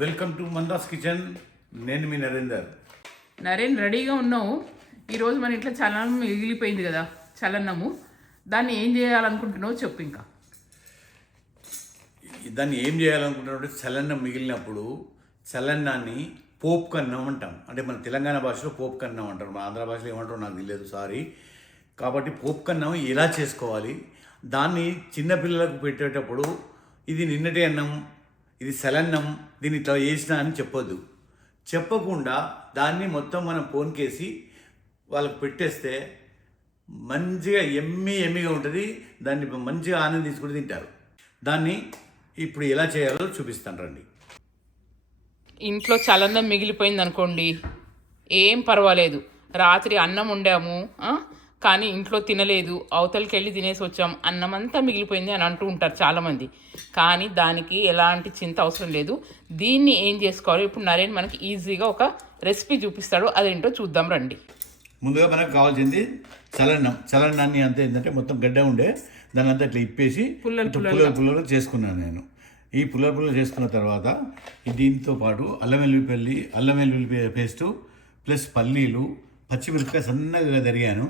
Welcome to మందాస్ kitchen. నేను మీ నరేందర్. నరేన్ రెడీగా ఉన్నావు. ఈరోజు మన ఇంట్లో చలనం మిగిలిపోయింది కదా, చలనము. దాన్ని ఏం చేయాలనుకుంటున్నావు చెప్పు. ఇంకా దాన్ని ఏం చేయాలనుకుంటున్నప్పుడు చలన్నం మిగిలినప్పుడు చలన్నాన్ని పోపు కన్నం అంటాం. అంటే మన తెలంగాణ భాషలో పోపు కన్నం అంటారు, మన ఆంధ్ర భాషలో ఏమంటారో నాకు తెలియదు, సారీ. కాబట్టి పోపు కన్నం ఎలా చేసుకోవాలి, దాన్ని చిన్నపిల్లలకు పెట్టేటప్పుడు ఇది నిన్నటి అన్నం, ఇది చలన్నం, దీన్ని ఇట్లా చేసిన అని చెప్పొద్దు. చెప్పకుండా దాన్ని మొత్తం మనం ఫోన్కేసి వాళ్ళకి పెట్టేస్తే మంచిగా ఎమ్మిగా ఉంటుంది. దాన్ని మంచిగా ఆనందం తీసుకుని తింటారు. దాన్ని ఇప్పుడు ఎలా చేయాలో చూపిస్తాను రండి. ఇంట్లో చలనం మిగిలిపోయింది అనుకోండి, ఏం పర్వాలేదు. రాత్రి అన్నం వండాము కానీ ఇంట్లో తినలేదు, అవతలకి వెళ్ళి తినేసి వచ్చాం, అన్నం అంతా మిగిలిపోయింది అని అంటూ ఉంటారు చాలామంది. కానీ దానికి ఎలాంటి చింత అవసరం లేదు. దీన్ని ఏం చేసుకోవాలి ఇప్పుడు నరేన్ మనకి ఈజీగా ఒక రెసిపీ చూపిస్తాడు. అదేంటో చూద్దాం రండి. ముందుగా మనకు కావాల్సింది చలన్నాన్ని అంతా ఏంటంటే మొత్తం గడ్డ ఉండే దాన్ని అంతా ఇట్లా ఇప్పేసి పుల్లలు చేసుకున్నాను నేను. ఈ పుల్లలు చేసుకున్న తర్వాత దీంతో పాటు అల్లం వెల్లుల్లి పేస్టు ప్లస్ పల్లీలు, పచ్చిమిరపకాయ సన్నగా తరిగాను,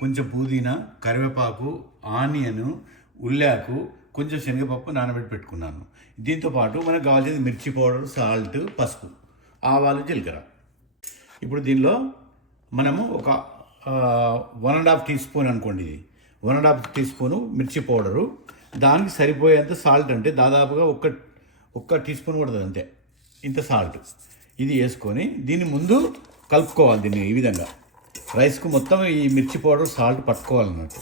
కొంచెం పుదీనా, కరివేపాకు, ఆనియన్, ఉల్లాకు, కొంచెం శనగపప్పు నానబెట్టి పెట్టుకున్నాను. దీంతో పాటు మనకు కావాల్సింది మిర్చి పౌడర్, సాల్ట్, పసుపు, ఆవాలు, జీలకర్ర. ఇప్పుడు దీనిలో మనము ఒక 1.5 టీ స్పూన్ అనుకోండి, ఇది 1.5 టీ స్పూను మిర్చి పౌడరు, దానికి సరిపోయేంత సాల్ట్, అంటే దాదాపుగా ఒక్క టీ స్పూన్ పడుతుంది అంతే, ఇంత సాల్ట్. ఇది వేసుకొని దీన్ని ముందు కలుపుకోవాలి. దీన్ని ఈ విధంగా రైస్కు మొత్తం ఈ మిర్చి పౌడర్, సాల్ట్ పట్టుకోవాలన్నట్టు.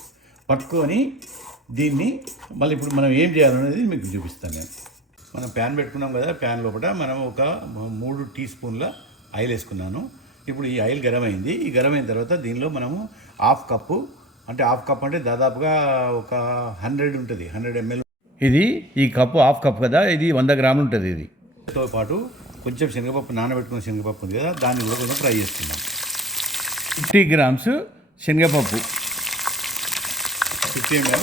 పట్టుకొని దీన్ని మళ్ళీ ఇప్పుడు మనం ఏం చేయాలనేది మీకు చూపిస్తాను నేను. మనం ప్యాన్ పెట్టుకున్నాం కదా, ప్యాన్ లోపల మనం ఒక 3 టీ స్పూన్ల ఆయిల్ వేసుకున్నాను. ఇప్పుడు ఈ ఆయిల్ గరం అయింది. ఈ గరం అయిన తర్వాత దీనిలో మనము హాఫ్ కప్ అంటే దాదాపుగా ఒక 100 ఉంటుంది, 100 ml. ఇది ఈ కప్పు హాఫ్ కప్ కదా, ఇది 100 గ్రాములు ఉంటుంది. ఇది తో పాటు కొంచెం శనగపప్పు, నానబెట్టుకున్న శనగపప్పు ఉంది కదా, దాన్ని కూడా కొంచెం ఫ్రై చేసుకున్నాం. 50 గ్రామ్స్ శనగపప్పు, 50 ml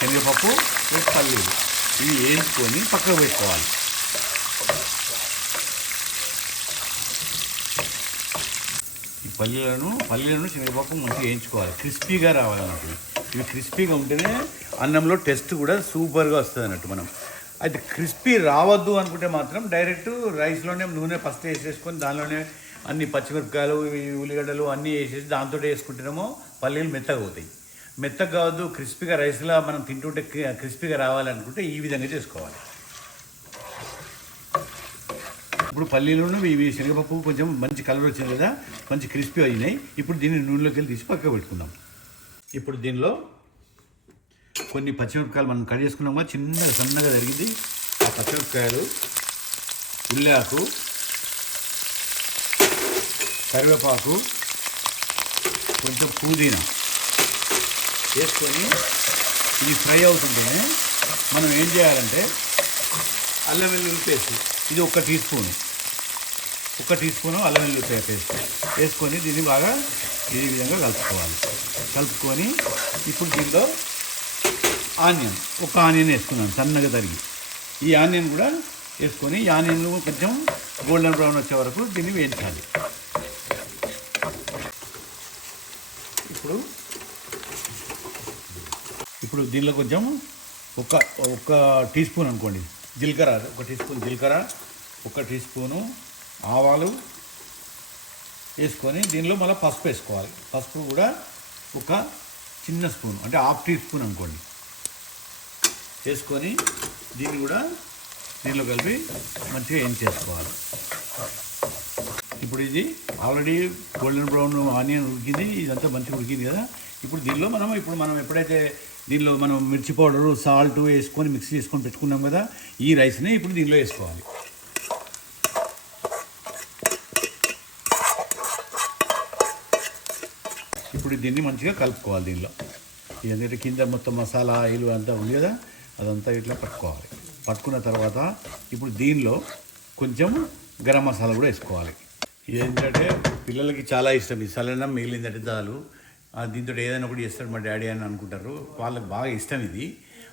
శనగపప్పు ప్లస్ పల్లీలు, ఇవి వేయించుకొని పక్కకు పెట్టుకోవాలి. ఈ పల్లీలను శనగపప్పు మంచిగా వేయించుకోవాలి, క్రిస్పీగా రావాలన్నట్టు. ఇవి క్రిస్పీగా ఉంటేనే అన్నంలో టేస్ట్ కూడా సూపర్గా వస్తుంది అన్నట్టు. మనం అయితే క్రిస్పీ రావద్దు అనుకుంటే మాత్రం డైరెక్ట్ రైస్లోనే నూనె ఫస్ట్ వేసేసుకొని దానిలోనే అన్ని పచ్చిమిరపకాయలు, ఉల్లిగడ్డలు అన్నీ వేసేసి దాంతో వేసుకుంటేనేమో పల్లీలు మెత్తగా అవుతాయి. మెత్తగా కావద్దు, క్రిస్పీగా రైస్లో మనం తింటుంటే క్రిస్పీగా రావాలనుకుంటే ఈ విధంగా చేసుకోవాలి. ఇప్పుడు పల్లీలను ఇవి శనగపప్పు కొంచెం మంచి కలర్ వచ్చింది కదా, మంచి క్రిస్పీ అయినాయి. ఇప్పుడు దీన్ని నూనెలోకి వెళ్ళి తీసి పక్కకు పెట్టుకుందాం. ఇప్పుడు దీనిలో కొన్ని పచ్చిమిరపకాయలు మనం కట్ చేసుకున్నామా, సన్నగా తరిగింది. ఆ పచ్చిమిరపకాయలు, ఉల్లాకు, కరివేపాకు, కొంచెం పుదీనా వేసుకొని ఇది ఫ్రై అవుతుంటేనే మనం ఏం చేయాలంటే అల్లం వెల్లుల్లి పేస్ట్, ఇది 1 టీ స్పూను అల్లం వెల్లుల్లి పేస్ట్ వేసుకొని దీన్ని బాగా ఈ విధంగా కలుపుకొని ఇప్పుడు దీనిలో ఒక ఆనియన్ వేసుకున్నాను సన్నగా తరిగి. ఈ ఆనియన్ కూడా వేసుకొని ఈ ఆనియన్ కొంచెం గోల్డెన్ బ్రౌన్ వచ్చే వరకు దీన్ని వేయించాలి. ఇప్పుడు దీనిలో కొంచెం ఒక టీ స్పూన్ అనుకోండి జీలకర్ర, 1 టీ స్పూన్ జీలకర్ర, 1 టీ స్పూను ఆవాలు వేసుకొని దీనిలో మళ్ళీ పసుపు వేసుకోవాలి. పసుపు కూడా ఒక చిన్న స్పూన్, అంటే హాఫ్ టీ స్పూన్ అనుకోండి, వేసుకొని దీన్ని కూడా దీనిలో కలిపి మంచిగా ఏం చేసుకోవాలి. ఇప్పుడు ఇది ఆల్రెడీ గోల్డెన్ బ్రౌన్ ఆనియన్ ఉడికింది, ఇదంతా మంచిగా ఉడికింది కదా. ఇప్పుడు దీనిలో మనం ఎప్పుడైతే దీనిలో మనం మిర్చి పౌడరు, సాల్ట్ వేసుకొని మిక్స్ చేసుకొని పెట్టుకున్నాం కదా, ఈ రైస్ని ఇప్పుడు దీనిలో వేసుకోవాలి. ఇప్పుడు దీన్ని మంచిగా కలుపుకోవాలి. దీనిలో ఎందుకంటే కింద మొత్తం మసాలా ఆయిల్ అంతా ఉంది కదా, అదంతా ఇట్లా పట్టుకున్న తర్వాత ఇప్పుడు దీనిలో కొంచెం గరం మసాలా కూడా వేసుకోవాలి. ఏంటంటే పిల్లలకి చాలా ఇష్టం ఈ చలనం మిగిలిందంటే చాలు, దీంతో ఏదైనా ఒకటి చేస్తాడు మా డాడీ అని అనుకుంటారు. వాళ్ళకి బాగా ఇష్టం ఇది.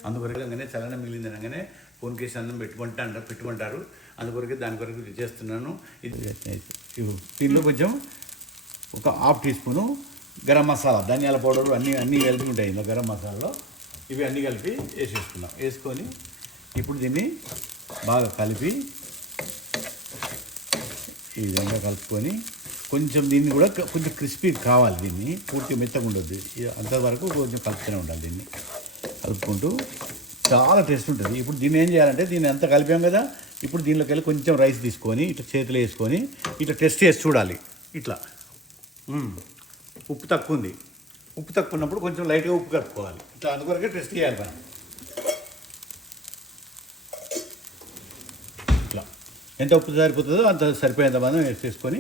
అందువరకుగానే చలనం మిగిలిందనగానే ఫోన్ కేసు అన్నం పెట్టుకుంటారు. అందుకొరకు దాని కొరకు ఇది చేస్తున్నాను. ఇది దీనిలో కొంచెం ఒక half teaspoon garam masala, ధనియాల పౌడర్ అన్నీ కలిపి ఉంటాయి ఇందులో. గరం మసాలాలో ఇవి అన్నీ కలిపి వేసేసుకున్నాం. వేసుకొని ఇప్పుడు దీన్ని బాగా కలిపి ఈ విధంగా కలుపుకొని కొంచెం దీన్ని కూడా కొంచెం క్రిస్పీ కావాలి. దీన్ని పూర్తిగా మెత్తగా ఉండొద్దు, అంతవరకు కొంచెం కలుపుతూనే ఉండాలి. దీన్ని కలుపుకుంటూ చాలా టేస్ట్ ఉంటుంది. ఇప్పుడు దీన్ని ఏం చేయాలంటే దీన్ని అంతా కలిపాం కదా, ఇప్పుడు దీనిలోకి వెళ్ళి కొంచెం రైస్ తీసుకొని ఇట్లా చేతిలో వేసుకొని ఇట్లా టెస్ట్ చేసి చూడాలి. ఇట్లా ఉప్పు తక్కువ ఉంది, ఉప్పు తక్కువ ఉన్నప్పుడు కొంచెం లైట్గా ఉప్పు కలుపుకోవాలి. ఇట్లా అందుకొరకే టెస్ట్ చేయాలి మనం. ఇట్లా ఎంత ఉప్పు సరిపోతుందో అంత సరిపోయేంత మనం వేసేసుకొని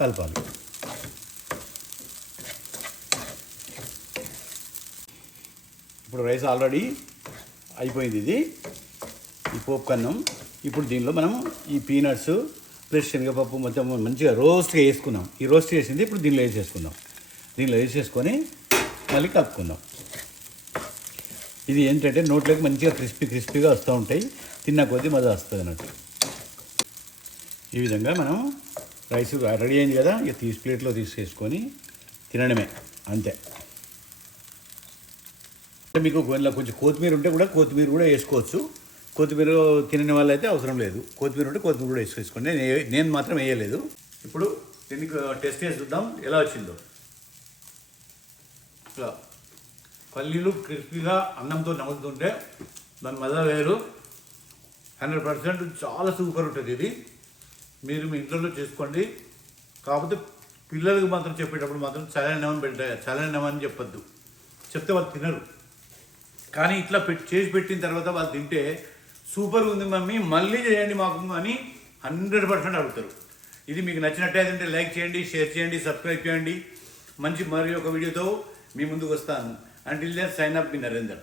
కలపాలి. ఇప్పుడు రైస్ ఆల్రెడీ అయిపోయింది. ఇది ఈ పోపు కన్నం. ఇప్పుడు దీనిలో మనం ఈ పీనట్స్ ప్లస్ శనగపప్పు మొత్తం మంచిగా రోస్ట్గా వేసుకున్నాం. ఈ రోస్ట్ చేసింది ఇప్పుడు దీనిలో వేసేసుకుందాం. దీనిలో వేసేసుకొని మళ్ళీ కలుపుకుందాం. ఇది ఏంటంటే నోట్లోకి మంచిగా క్రిస్పీగా వస్తూ ఉంటాయి, తిన్న కొద్దీ మజా వస్తుంది అన్నట్టు. ఈ విధంగా మనం రైస్ రెడీ అయింది కదా, ఇక ప్లేట్లో తీసేసుకొని తినడమే, అంతే. మీకు కొంచెం కొత్తిమీర ఉంటే కూడా కొత్తిమీర కూడా వేసుకోవచ్చు. కొత్తిమీర తినని వాళ్ళు అయితే అవసరం లేదు, కొత్తిమీర ఉంటే కొత్తిమీర కూడా వేసుకోండి. నేను మాత్రం వేయలేదు. ఇప్పుడు దీనికి టెస్ట్ చేసి చూద్దాం ఎలా వచ్చిందో. ఇట్లా పల్లీలు క్రిస్పీగా అన్నంతో నమ్ముతుంటే దాని మజా వేరు. 100% చాలా సూపర్ ఉంటుంది ఇది. మీరు మీ ఇంట్లో చేసుకోండి. కాకపోతే పిల్లలకు మాత్రం చెప్పేటప్పుడు మాత్రం చల్లనమని చెప్పొద్దు, చెప్తే వాళ్ళు తినరు. కానీ ఇట్లా చేసి పెట్టిన తర్వాత వాళ్ళు తింటే సూపర్గా ఉంది మమ్మీ మళ్ళీ చేయండి మాకు అని 100% అడుగుతారు. ఇది మీకు నచ్చినట్టయితే లైక్ చేయండి, షేర్ చేయండి, సబ్స్క్రైబ్ చేయండి. మంచి మరి ఒక వీడియోతో మీ ముందుకు వస్తాను. అంటిల్ దెన్ సైన్ అప్ మీ నరేందర్.